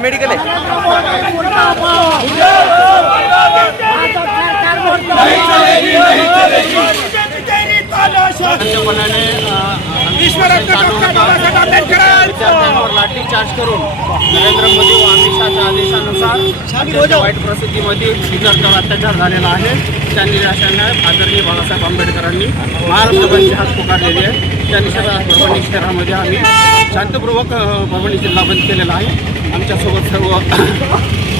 तुम्हाला मेडिकल आहे? विद्यार्थ्यांवर लाठीचार्ज करून नरेंद्र मोदी व अमित शहाच्या आदेशानुसार वाईट परिस्थितीमध्ये विद्यार्थ्यांवर अत्याचार झालेला आहे. त्या निराशाने आदरणीय बाळासाहेब आंबेडकरांनी महाराष्ट्र बंदची हाक पुकारलेली आहे. त्या निषेधार्थ परभणी शहरामध्ये आम्ही शांतपूर्वक परभणी जिल्हा बंद केलेला आहे. आमच्यासोबत सर्व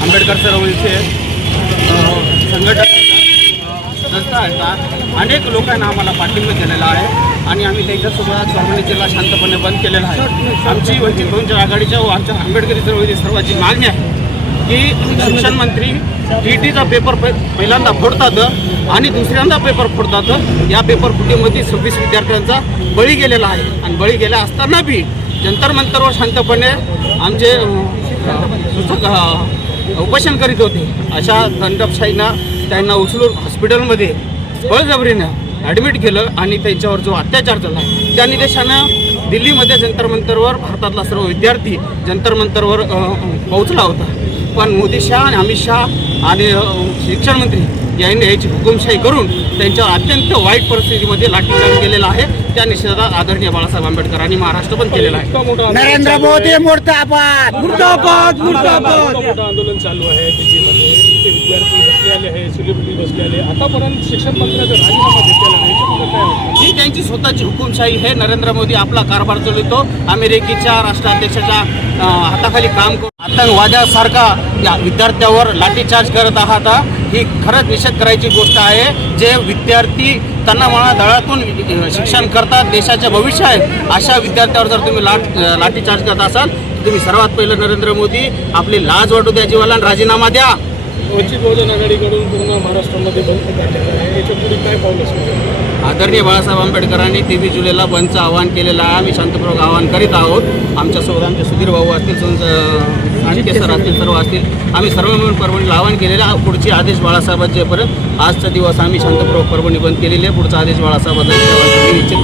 आंबेडकर चळवळीचे संघटना संस्था आहेत, अनेक लोकांना आम्हाला पाठिंबा दिलेला आहे आणि आम्ही त्याच्यासोबत आज परभणी जिल्हा शांतपणे बंद केलेला आहे. आमची वंचित बहुजन आघाडीच्या व आमच्या आंबेडकरी चळवळीची सर्वांची मागणी आहे की शिक्षण मंत्री टीईटीचा पेपर पहिल्यांदा फोडतात आणि दुसऱ्यांदा पेपर फोडतात. या पेपर फुटीमध्ये 26 विद्यार्थ्यांचा बळी गेलेला आहे आणि बळी गेला असताना बी जंतर मंतरवर शांतपणे आमचे सूचक उपोषण करीत होते. अशा दंडशाहीनं त्यांना उचलून हॉस्पिटलमध्ये बळजबरीनं ॲडमिट केलं आणि त्यांच्यावर जो अत्याचार झाला त्या निदेशानं दिल्लीमध्ये जंतर मंतरवर भारतातला सर्व विद्यार्थी जंतर मंतरवर पोहोचला होता. पण मोदी शहा आणि अमित शहा आणि शिक्षण मंत्री यांनी याची हुकुमशाही करून त्यांच्यावर अत्यंत वाईट परिस्थितीमध्ये लाठीचार्ज केलेला आहे. त्या निषेधात आदरणीय बाळासाहेब आंबेडकरांनी महाराष्ट्र बंद केलेला आहे. नरेंद्र मोदी मुर्दाबाद मुर्दाबाद मुर्दाबाद. मोठं आंदोलन चालू आहे दिल्लीमध्ये. ते विद्यार्थी बसले आले आहे, सेलिब्रिटी बसले आले. आतापर्यंत शिक्षण मंत्र्याचा राजीनामा घेतलेला नाही. याच्यामध्ये काय होतं? ही त्यांची स्वतःची हुकुमशाही आहे. नरेंद्र मोदी आपला कारभार चालवतो. अमेरिकेच्या राष्ट्राध्यक्षाच्या हाताखाली काम करून आतंकवाद्यासारखा या विद्यार्थ्यावर लाठीचार्ज करत आहात. ही खरंच निषेध करायची गोष्ट आहे. जे विद्यार्थी तणामळा दळातून शिक्षण करतात, देशाचे भविष्य आहे, अशा विद्यार्थ्यावर जर तुम्ही लाठीचार्ज करत असाल तर तुम्ही सर्वात पहिलं नरेंद्र मोदी आपली लाज वाटू द्या जीवाला आणि राजीनामा द्या. वंचित बहुजन आघाडीकडून पूर्ण महाराष्ट्रामध्ये बंद करण्यात आहे. याच्या पुढे काय पाऊल असणार? आदरणीय बाळासाहेब आंबेडकरांनी 23 जुलैला बंदचं आवाहन केलेलं आहे. आम्ही शांतपूर्वक आवाहन करीत आहोत. आमच्यासोबत आमचे सुधीर भाऊ असतील, आणखी सर असतील, सर्व असतील. आम्ही सर्व मिळून परभणीला आवाहन केलेलं आहे. पुढचे आदेश बाळासाहेबांचे पर्यंत आजचा दिवस आम्ही शांतपूर्वक परभणी बंद केलेली आहे. पुढचा आदेश बाळासाहेबांचा निश्चित